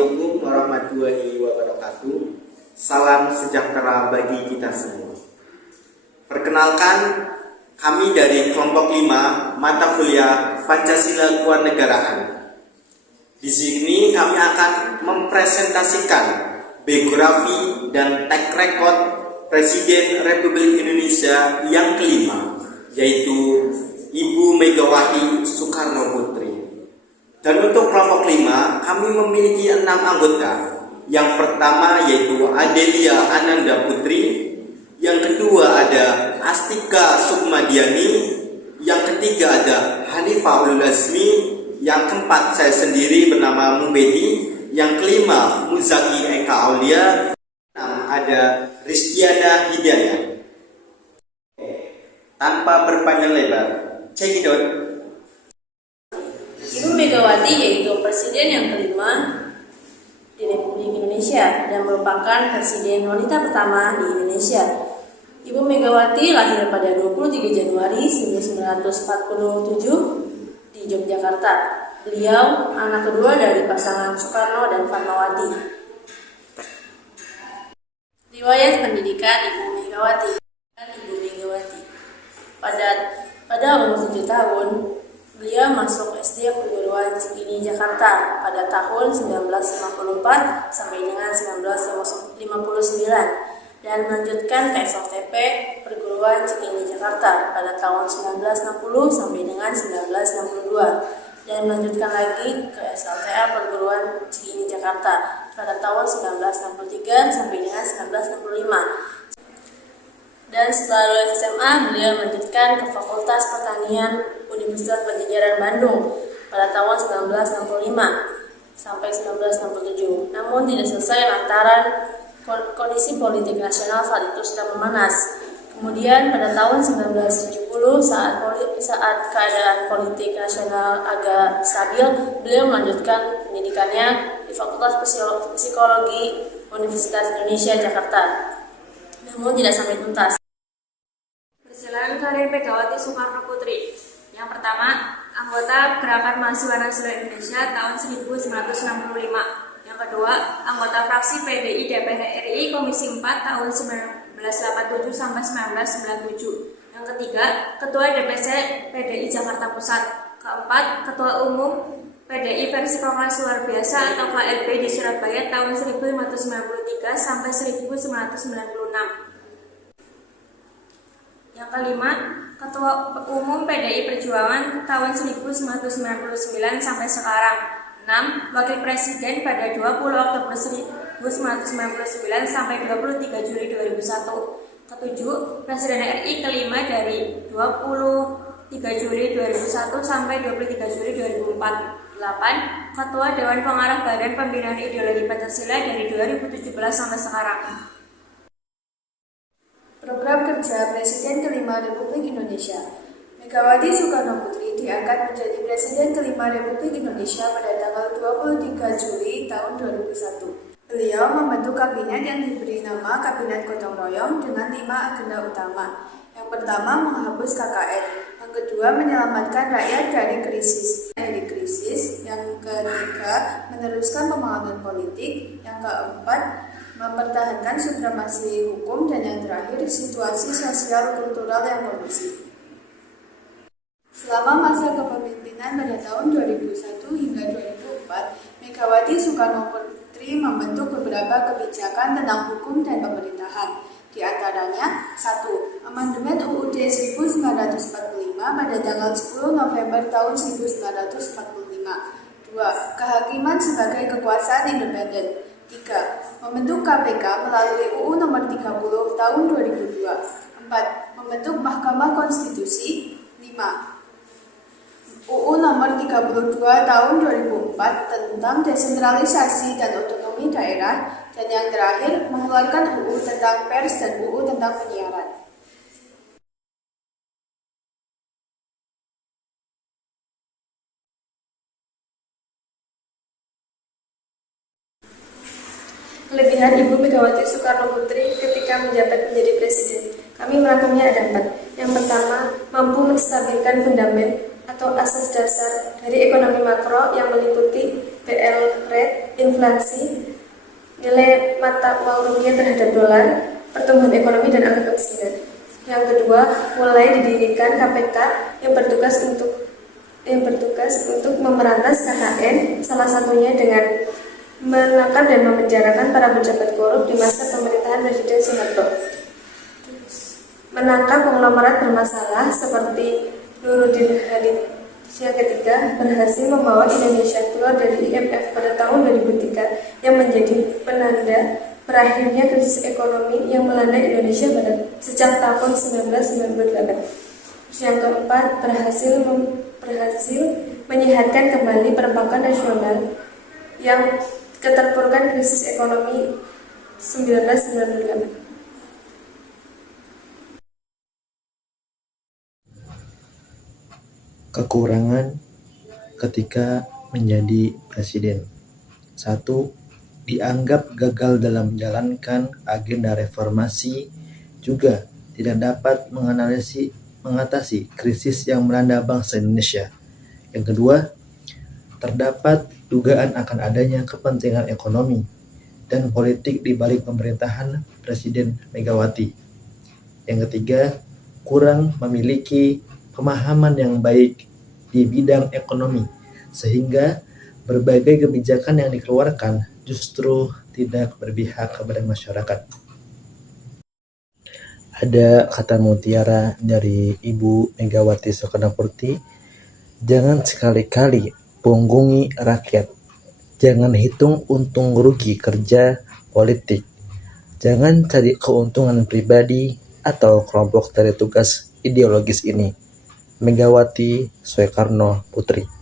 Assalamualaikum warahmatullahi wabarakatuh. Salam sejahtera bagi kita semua. Perkenalkan, kami dari kelompok 5 mata kuliah Pancasila Kewarganegaraan. Di sini kami akan mempresentasikan biografi dan track record Presiden Republik Indonesia yang kelima, yaitu Ibu Megawati Soekarno Putri. Dan untuk kelompok 5, kami memiliki 6 anggota. Yang pertama yaitu Adelia Ananda Putri, yang kedua ada Astika Sukmadiani, yang ketiga ada Hanifah Ulul Azmi, yang keempat saya sendiri bernama Mubedi, yang kelima Muzaki Eka Aulia, ada Rizkyana Hidayah. Tanpa berpanjang lebar, cekidot. Ibu Megawati yaitu presiden yang kelima di Republik Indonesia dan merupakan presiden wanita pertama di Indonesia. Ibu Megawati lahir pada 23 Januari 1947 di Yogyakarta. Beliau anak kedua dari pasangan Soekarno dan Fatmawati. Riwayat pendidikan Ibu Megawati. Pada umur 7 tahun, beliau masuk SD Perguruan Cikini Jakarta pada tahun 1954 sampai dengan 1959 dan melanjutkan ke SLTP Perguruan Cikini Jakarta pada tahun 1960 sampai dengan 1962 dan melanjutkan lagi ke SLTA Perguruan Cikini Jakarta pada tahun 1963 sampai dengan 1965. Dan setelah lulus SMA, beliau melanjutkan ke Fakultas Pertanian Universitas Padjadjaran Bandung pada tahun 1965 sampai 1967. Namun tidak selesai lantaran kondisi politik nasional saat itu sedang memanas. Kemudian pada tahun 1970 saat keadaan politik nasional agak stabil, beliau melanjutkan pendidikannya di Fakultas Psikologi Universitas Indonesia Jakarta. Namun tidak sampai tuntas. Perjalanan karir Megawati Soekarno Putri. Yang pertama, anggota Gerakan Mahasiswa Nasional Indonesia tahun 1965. Yang kedua, anggota fraksi PDI DPR RI Komisi 4 tahun 1987 sampai 1997. Yang ketiga, Ketua DPC PDI Jakarta Pusat. Keempat, Ketua Umum PDI versi Kongres Luar Biasa atau KLB di Surabaya tahun 1593 sampai 1996. Yang kelima, Ketua Umum PDI Perjuangan tahun 1999 sampai sekarang. 6. Wakil Presiden pada 20 Oktober 1999 sampai 23 Juli 2001. Ketujuh, Presiden RI kelima dari 23 Juli 2001 sampai 23 Juli 2004. 8. Ketua Dewan Pengarah Badan Pembinaan Ideologi Pancasila dari 2017 sampai sekarang. Program kerja Presiden kelima Republik Indonesia. Megawati Soekarno Putri diangkat menjadi Presiden kelima Republik Indonesia pada tanggal 23 Juli tahun 2001. Beliau membentuk kabinet yang diberi nama Kabinet Gotong Royong dengan 5 agenda utama. Yang pertama, menghapus KKN. Yang kedua, menyelamatkan rakyat dari krisis. Yang ketiga, meneruskan pembangunan politik. Yang keempat, mempertahankan supremasi hukum, dan yang terakhir situasi sosial kultural yang kondusif. Selama masa kepemimpinan pada tahun 2001 hingga 2004, Megawati Soekarno Putri membentuk beberapa kebijakan tentang hukum dan pemerintahan. Di antaranya, 1. Amandemen UUD 1945 pada tanggal 10 November tahun 1945. 2. Kehakiman sebagai kekuasaan independen. 3. Membentuk KPK melalui UU Nomor 30 Tahun 2002. 4. Membentuk Mahkamah Konstitusi. 5. UU Nomor 32 Tahun 2004 tentang desentralisasi dan otonomi daerah. Dan yang terakhir, mengeluarkan UU tentang pers dan UU tentang penyiaran. Kelebihan Ibu Megawati Soekarno Putri ketika menjabat menjadi presiden. Kami merangkumnya ada 4. Yang pertama, mampu menstabilkan fundamen atau asas dasar dari ekonomi makro yang meliputi BL Rate inflasi, nilai mata uang rupiah terhadap dolar, pertumbuhan ekonomi dan angka kemiskinan. Yang kedua, mulai didirikan KPK yang bertugas untuk memberantas KKN, salah satunya dengan menangkap dan memenjarakan para pejabat korup di masa pemerintahan Presiden Soeharto. Menangkap konglomerat bermasalah seperti Nuruddin Halid. Yang ketiga, berhasil membawa Indonesia keluar dari IMF pada tahun 2003 yang menjadi penanda berakhirnya krisis ekonomi yang melanda Indonesia sejak tahun 1998. Yang keempat, berhasil menyehatkan kembali perbankan nasional yang keterpurukan krisis ekonomi 1998. Kekurangan ketika menjadi presiden. 1. Dianggap gagal dalam menjalankan agenda reformasi, juga tidak dapat mengatasi krisis yang melanda bangsa Indonesia. Yang kedua, terdapat dugaan akan adanya kepentingan ekonomi dan politik di balik pemerintahan Presiden Megawati. Yang ketiga, kurang memiliki pemahaman yang baik di bidang ekonomi, sehingga berbagai kebijakan yang dikeluarkan justru tidak berpihak kepada masyarakat. Ada kata mutiara dari Ibu Megawati Soekarnoputri, jangan sekali-kali punggungi rakyat, jangan hitung untung rugi kerja politik, jangan cari keuntungan pribadi atau kelompok dari tugas ideologis ini. Megawati Soekarnoputri.